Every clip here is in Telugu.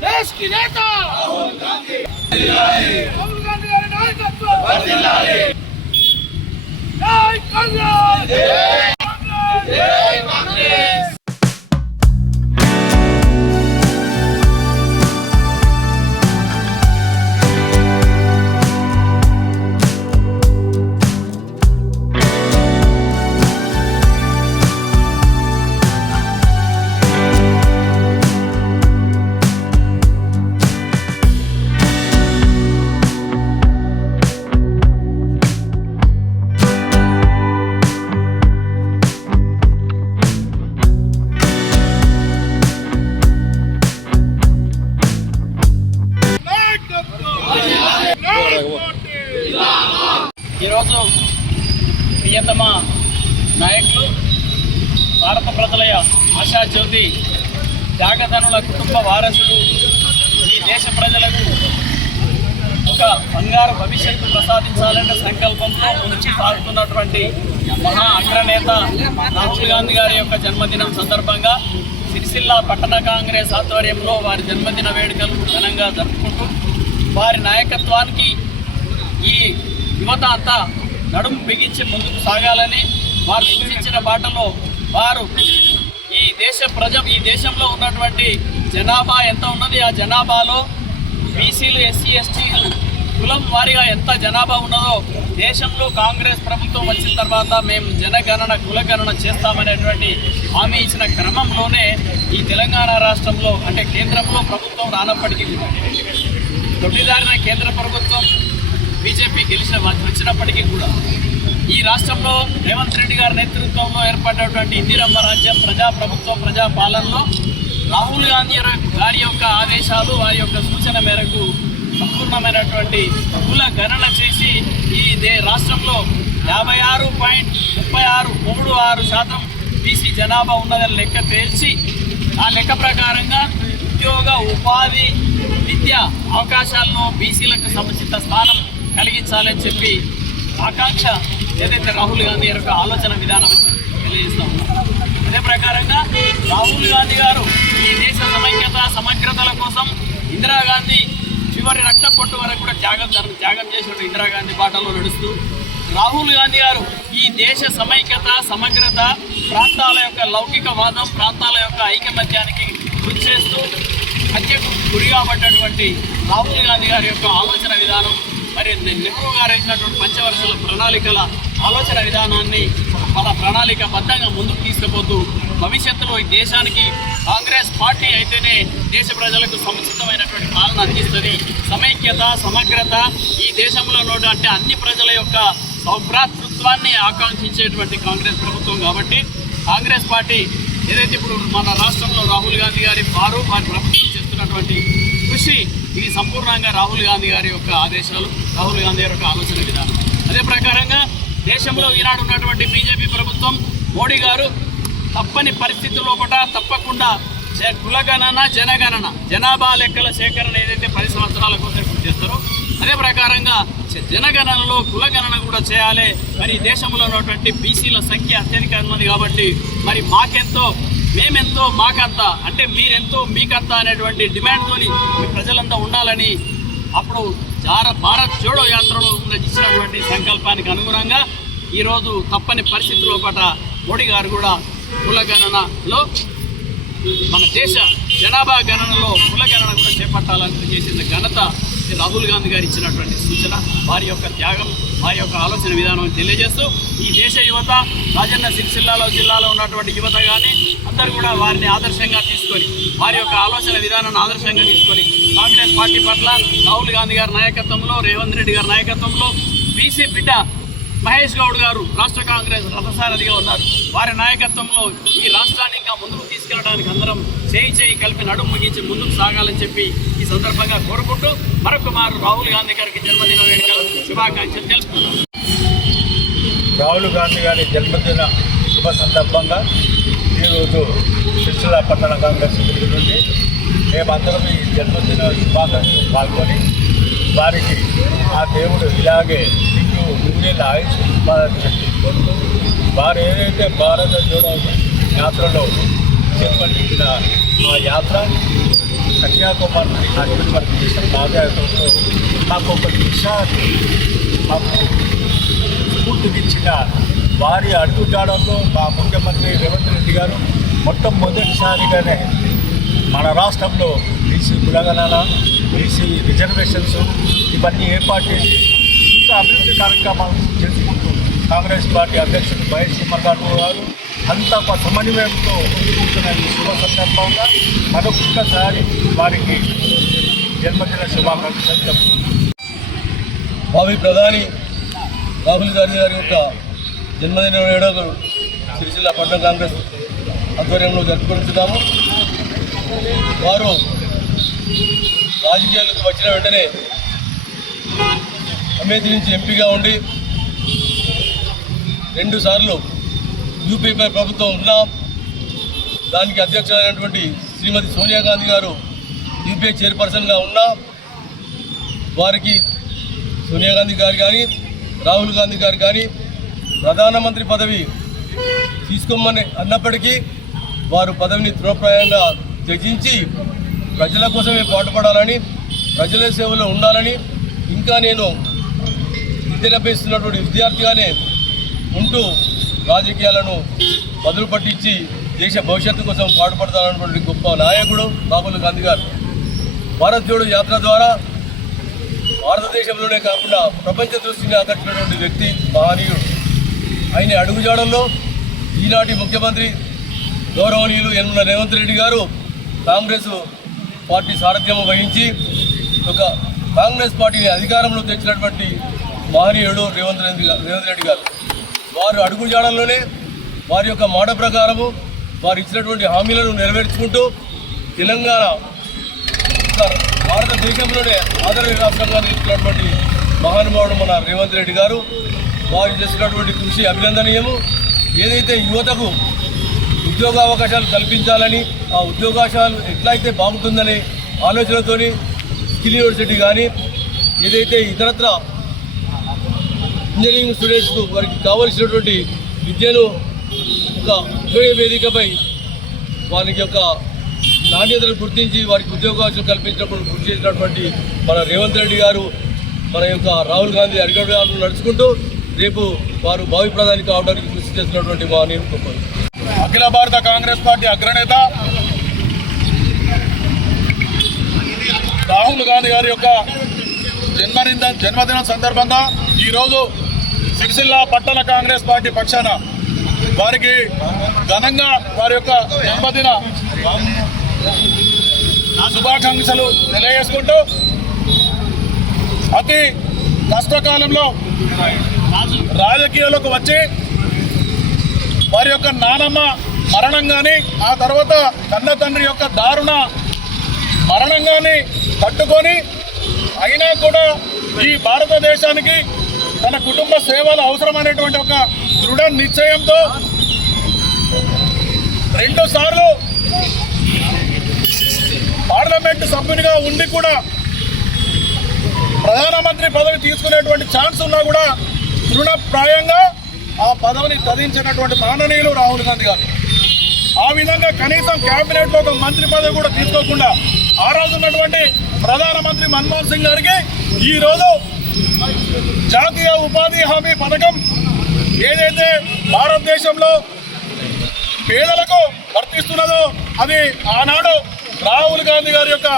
देश की नेता राहुल गांधी गारी नायकत्व जय कांग्रेस जय कांग्रेस। ఈరోజు ప్రియతమ నాయకులు భారత ప్రజల ఆశాజ్యోతి త్యాగధనుల కుటుంబ వారసుడు ఈ దేశ ప్రజలకు ఒక బంగారు భవిష్యత్తు ప్రసాదించాలనే సంకల్పంతో ముందుకు సాగుతున్నటువంటి మహా అగ్రనేత రాహుల్ గాంధీ గారి యొక్క జన్మదినం సందర్భంగా సిరిసిల్ల పట్టణ కాంగ్రెస్ ఆధ్వర్యంలో వారి జన్మదిన వేడుకలు ఘనంగా జరుపుకుంటూ వారి నాయకత్వానికి ఈ యువత అంతా నడుము బిగించి ముందుకు సాగాలని వారు సూచించిన బాటలో వారు ఈ దేశంలో ఉన్నటువంటి జనాభా ఎంత ఉన్నది, ఆ జనాభాలో బీసీలు ఎస్సీ ఎస్టీలు కులం వారిగా ఎంత జనాభా ఉన్నదో దేశంలో కాంగ్రెస్ ప్రభుత్వం వచ్చిన తర్వాత మేము జనగణన కులగణన చేస్తామనేటువంటి హామీ ఇచ్చిన క్రమంలోనే ఈ తెలంగాణ రాష్ట్రంలో అంటే కేంద్రంలో ప్రభుత్వం రానప్పటికీ దొడ్డిదారిన కేంద్ర ప్రభుత్వం బీజేపీ వచ్చినప్పటికీ కూడా ఈ రాష్ట్రంలో రేవంత్ రెడ్డి గారి నేతృత్వంలో ఏర్పడినటువంటి ఇందిరమ్మ రాజ్యం ప్రజాప్రభుత్వం ప్రజాపాలనలో రాహుల్ గాంధీ గారి యొక్క ఆదేశాలు వారి యొక్క సూచన మేరకు సంపూర్ణమైనటువంటి కుల గణన చేసి ఈ రాష్ట్రంలో 56.3636% బీసీ జనాభా ఉన్నదని లెక్క తేల్చి ఆ లెక్క ప్రకారంగా ఉద్యోగ ఉపాధి విద్య అవకాశాలను బీసీలకు సముచిత స్థానం కలిగించాలని చెప్పి ఆకాంక్ష ఏదైతే రాహుల్ గాంధీ యొక్క ఆలోచన విధానం తెలియజేస్తూ ఉన్నారు. అదే ప్రకారంగా రాహుల్ గాంధీ గారు ఈ దేశ సమైక్యత సమగ్రతల కోసం ఇందిరాగాంధీ చివరి రక్త పొట్టు వరకు కూడా త్యాగం చేసిన ఇందిరాగాంధీ బాటలో నడుస్తూ రాహుల్ గాంధీ గారు ఈ దేశ సమైక్యత సమగ్రత ప్రాంతాల యొక్క లౌకికవాదం ప్రాంతాల యొక్క ఐకమత్యానికి కృషి చేస్తూ హత్యకు గురి కాబట్టినటువంటి రాహుల్ గాంధీ గారి యొక్క ఆలోచన విధానం మరి నెహ్రూ గారు వేసినటువంటి పంచవర్షాల ప్రణాళికల ఆలోచన విధానాన్ని ప్రణాళికబద్ధంగా ముందుకు తీసుకుపోతూ భవిష్యత్తులో ఈ దేశానికి కాంగ్రెస్ పార్టీ అయితేనే దేశ ప్రజలకు సముచితమైనటువంటి పాలన అందిస్తుంది. సమైక్యత సమగ్రత ఈ దేశంలో ఉన్నటువంటి అన్ని ప్రజల యొక్క సౌభ్రాతృత్వాన్ని ఆకాంక్షించేటువంటి కాంగ్రెస్ ప్రభుత్వం కాబట్టి కాంగ్రెస్ పార్టీ ఏదైతే ఇప్పుడు మన రాష్ట్రంలో రాహుల్ గాంధీ వారి ప్రభుత్వం చేస్తున్నటువంటి కృషి ఇది సంపూర్ణంగా రాహుల్ గాంధీ గారి యొక్క ఆదేశాలు రాహుల్ గాంధీ గారి యొక్క ఆలోచన విధానం. అదే ప్రకారంగా దేశంలో ఈనాడు ఉన్నటువంటి బీజేపీ ప్రభుత్వం మోడీ గారు తప్పని పరిస్థితుల్లో తప్పకుండా కులగణన జనగణన జనాభా లెక్కల సేకరణ ఏదైతే 10 సంవత్సరాల కోసం చేస్తారో అదే ప్రకారంగా జనగణనలో కులగణన కూడా చేయాలి. మరి దేశంలో ఉన్నటువంటి బీసీల సంఖ్య అత్యధిక ఉన్నది కాబట్టి మరి మాకెంతో మేమెంతో మాకంతా అంటే మీరెంతో మీకంతా అనేటువంటి డిమాండ్తోని ప్రజలంతా ఉండాలని అప్పుడు భారత్ జోడో యాత్రలో ఇచ్చినటువంటి సంకల్పానికి అనుగుణంగా ఈరోజు తప్పని పరిస్థితుల్లో మోడీ గారు కూడా కులగణనలో మన దేశ జనాభా గణనలో కులగణన కూడా చేపట్టాలని చేసిన ఘనత రాహుల్ గాంధీ గారు ఇచ్చినటువంటి సూచన వారి యొక్క త్యాగం వారి యొక్క ఆలోచన విధానం తెలియజేస్తూ ఈ దేశ యువత రాజన్న సిరిసిల్ల జిల్లాలో ఉన్నటువంటి యువత కానీ అందరూ కూడా వారిని ఆదర్శంగా తీసుకొని వారి యొక్క ఆలోచన విధానాన్ని ఆదర్శంగా తీసుకొని కాంగ్రెస్ పార్టీ పట్ల రాహుల్ గాంధీ గారి నాయకత్వంలో రేవంత్ రెడ్డి గారి నాయకత్వంలో బీసీ బిడ్డ మహేష్ గౌడ్ గారు రాష్ట్ర కాంగ్రెస్ రథసారథిగా ఉన్నారు. వారి నాయకత్వంలో ఈ రాష్ట్రాన్ని ఇంకా ముందుకు తీసుకెళ్ళడానికి అందరం చేయి కలిపి నడుము ముగించి ముందుకు సాగాలని చెప్పి ఈ సందర్భంగా కోరుకుంటూ మరొక మారు రాహుల్ గాంధీ గారికి జన్మదిన వేడుకలు శుభాకాంక్షలు తెలుపుతున్నాను. రాహుల్ గాంధీ గారి జన్మదిన శుభ సందర్భంగా ఈరోజు సిరిసిల్ల పట్టణ కాంగ్రెస్ నుండి మేమందరం ఈ జన్మదిన శుభాకాంక్షలు పాల్గొని వారికి ఆ దేవుడు ఇలాగే ముందేళ్ళ ఆయుష్ కొడుతూ వారు ఏదైతే భారత జోడో యాత్రలో చేపట్టించిన ఆ యాత్ర కన్యాకుమారి నుండి కాశ్మీర్ వరకు చేసిన పాదయాత్రలో నాకు ఒక విషయాన్ని మాకు స్ఫూర్తినిచ్చిన వారి అడుగుజాడల్లో మా ముఖ్యమంత్రి రేవంత్ రెడ్డి గారు మొట్టమొదటిసారిగానే మన రాష్ట్రంలో బీసీ కులగణన, బీసీ రిజర్వేషన్స్ ఇవన్నీ ఏర్పాటు చేసి ఇంకా అభివృద్ధి కార్యక్రమాలు చేసుకుంటూ కాంగ్రెస్ పార్టీ అధ్యక్షుడు వైఎస్ కుమార్ గారు అంతా ఒక సమన్వయంతో ఉంటున్న ఈ శుభ సందర్భంగా మరొక్కసారి వారికి జన్మదిన శుభాకాంక్షలు చెప్తున్నాను. భావి ప్రధాని రాహుల్ గాంధీ గారి యొక్క జన్మదిన వేడుకలు సిరిసిల్ల పట్టణ కాంగ్రెస్ ఆధ్వర్యంలో జరుపుకుంటున్నాము. వారు రాజకీయాలకు వచ్చిన వెంటనే అమేథీ నుంచి ఎంపీగా ఉండి 2 సార్లు యూపీపై ప్రభుత్వం ఉన్నా దానికి అధ్యక్షులైనటువంటి శ్రీమతి సోనియా గాంధీ గారు యూపీఐ చైర్పర్సన్గా ఉన్నా వారికి సోనియా గాంధీ గారు కానీ రాహుల్ గాంధీ గారు కానీ ప్రధానమంత్రి పదవి తీసుకోమని అన్నప్పటికీ వారు పదవిని తృణప్రాయంగా త్యజించి ప్రజల కోసమే పాటుపడాలని, ప్రజల సేవలో ఉండాలని, ఇంకా నేను విద్యనభ్యసిస్తున్నటువంటి విద్యార్థిగానే ఉంటూ రాజకీయాలను మొదలు పట్టించి దేశ భవిష్యత్తు కోసం పాటుపడతానన్నటువంటి గొప్ప నాయకుడు రాహుల్ గాంధీ గారు. భారత్ జోడో యాత్ర ద్వారా భారతదేశంలోనే కాకుండా ప్రపంచ దృష్టిని ఆకర్షించినటువంటి వ్యక్తి, మహనీయుడు. ఆయన అడుగుజాడల్లో ఈనాటి ముఖ్యమంత్రి గౌరవనీయులు యనమల రేవంత్ రెడ్డి గారు కాంగ్రెస్ పార్టీ సారథ్యం వహించి ఒక కాంగ్రెస్ పార్టీని అధికారంలో తెచ్చినటువంటి మహనీయుడు రేవంత్ రెడ్డి గారు. వారు అడుగుజాడల్లోనే వారి యొక్క మాట ప్రకారము వారు ఇచ్చినటువంటి హామీలను నెరవేర్చుకుంటూ తెలంగాణ భారతదేశంలోనే ఆదరణ రాష్ట్రంగా నిలిచినటువంటి మహానుభావుడు మన రేవంత్ రెడ్డి గారు. వారు చేసినటువంటి కృషి అభినందనీయము. ఏదైతే యువతకు ఉద్యోగావకాశాలు కల్పించాలని, ఆ ఉద్యోగావకాశాలు ఎట్లయితే బాగుంటుందనే ఆలోచనతోని స్కిల్ యూనివర్సిటీ కానీ, ఏదైతే ఇతరత్ర ఇంజనీరింగ్ స్టూడెంట్స్కు వారికి కావలసినటువంటి విద్యను ఒక ఉద్యోగ వేదికపై వారికి యొక్క నాణ్యతను గుర్తించి వారికి ఉద్యోగావకాశాలు కల్పించినప్పుడు కృషి చేసినటువంటి మన రేవంత్ రెడ్డి గారు మన యొక్క రాహుల్ గాంధీ అడుగుజాడలను నడుచుకుంటూ రేపు వారు భావి ప్రధాని కావడానికి కృషి చేస్తున్నటువంటి మా నేను అఖిల భారత కాంగ్రెస్ పార్టీ అగ్రనేత రాహుల్ గాంధీ గారి యొక్క జన్మదినం సందర్భంగా ఈరోజు సిరిసిల్ల పట్టణ కాంగ్రెస్ పార్టీ పక్షాన వారికి ఘనంగా వారి యొక్క జన్మదిన శుభాకాంక్షలు తెలియజేసుకుంటూ అతి కష్టకాలంలో రాజకీయాలకు వచ్చి వారి యొక్క నానమ్మ మరణం కానీ, ఆ తర్వాత కన్న తండ్రి యొక్క దారుణ మరణం కానీ తట్టుకొని అయినా కూడా ఈ భారతదేశానికి తన కుటుంబ సేవలు అవసరమైనటువంటి ఒక దృఢ నిశ్చయంతో 2 సార్లు పార్లమెంటు సభ్యునిగా ఉండి కూడా ప్రధానమంత్రి పదవి తీసుకునేటువంటి ఛాన్స్ ఉన్నా కూడా తృణప్రాయంగా ఆ పదవిని త్యజించినటువంటి మాననీయులు రాహుల్ గాంధీ గారు. ఆ విధంగా కనీసం క్యాబినెట్లో ఒక మంత్రి పదవి కూడా తీసుకోకుండా ఆ రోజు ఉన్నటువంటి ప్రధానమంత్రి మన్మోహన్ సింగ్ గారికి ఈరోజు జాతీయ ఉపాధి హామీ పథకం ఏదైతే భారతదేశంలో పేదలకు వర్తిస్తున్నదో అది ఆనాడు రాహుల్ గాంధీ గారి యొక్క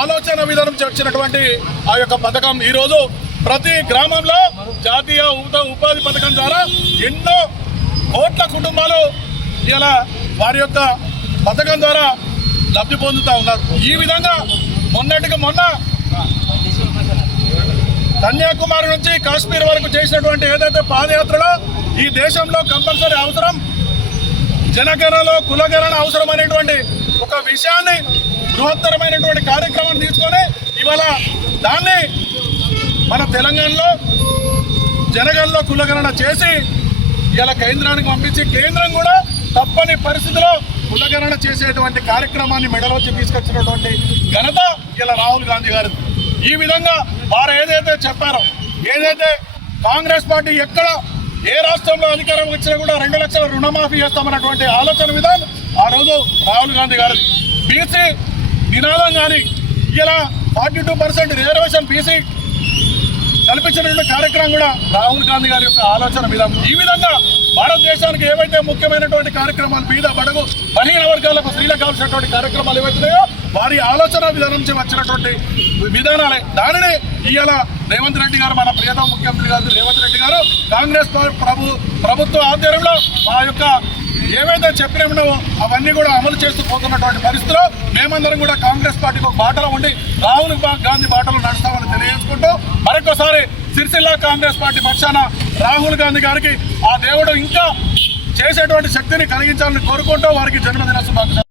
ఆలోచన విధానం వచ్చినటువంటి ఆ యొక్క పథకం ఈరోజు ప్రతి గ్రామంలో జాతీయ ఉపాధి పథకం ద్వారా ఎన్నో కోట్ల కుటుంబాలు ఇలా వారి యొక్క పథకం ద్వారా లబ్ధి పొందుతూ ఉన్నారు. ఈ విధంగా మొన్నటికి మొన్న కన్యాకుమారి నుంచి కాశ్మీర్ వరకు చేసినటువంటి ఏదైతే పాదయాత్రలో ఈ దేశంలో కంపల్సరీ అవసరం జనగణనలో కులగణన అవసరం అనేటువంటి ఒక విషయాన్ని బృహత్తరమైనటువంటి కార్యక్రమాన్ని తీసుకొని ఇవాళ దాన్ని మన తెలంగాణలో జనగణనలో కులగణన చేసి ఇలా కేంద్రానికి పంపించి కేంద్రం కూడా తప్పని పరిస్థితిలో కులగణన చేసేటువంటి కార్యక్రమాన్ని మెడలోకి తీసుకొచ్చినటువంటి ఘనత ఇలా రాహుల్ గాంధీ గారు. ఈ విధంగా వారు ఏదైతే చెప్పారో, ఏదైతే కాంగ్రెస్ పార్టీ ఎక్కడ ఏ రాష్ట్రంలో అధికారం వచ్చినా కూడా 2 లక్షల రుణమాఫీ చేస్తామన్నటువంటి ఆలోచన విధానం ఆ రోజు రాహుల్ గాంధీ గారిది. బీసీ నినాదం కానీ ఇలా 42% రిజర్వేషన్ బీసీ కల్పించినటువంటి కార్యక్రమం కూడా రాహుల్ గాంధీ గారి యొక్క ఆలోచన విధానం. ఈ విధంగా భారతదేశానికి ఏవైతే ముఖ్యమైనటువంటి కార్యక్రమాలు బీద బడుగు బలహీన వర్గాలకు స్త్రీలకు కావాల్సినటువంటి కార్యక్రమాలు ఏవైతున్నాయో వారి ఆలోచన విధానం నుంచి వచ్చినటువంటి విధానాలే. దానిని ఇవాళ రేవంత్ రెడ్డి గారు, మన ప్రియతమ ముఖ్యమంత్రి గారు రేవంత్ రెడ్డి గారు కాంగ్రెస్ ప్రభుత్వ ఆధ్వర్యంలో మా యొక్క ఏవైతే చెప్పినామో అవన్నీ కూడా అమలు చేస్తూ పోతున్నటువంటి పరిస్థితిలో మేమందరం కూడా కాంగ్రెస్ పార్టీకి ఒక బాటలో ఉండి రాహుల్ గాంధీ బాటలో నడుస్తామని తెలియజేసుకుంటూ మరొకసారి సిరిసిల్ల కాంగ్రెస్ పార్టీ పక్షాన రాహుల్ గాంధీ గారికి ఆ దేవుడు ఇంకా చేసేటువంటి శక్తిని కలిగించాలని కోరుకుంటూ వారికి జన్మదిన శుభాకాంక్షలు.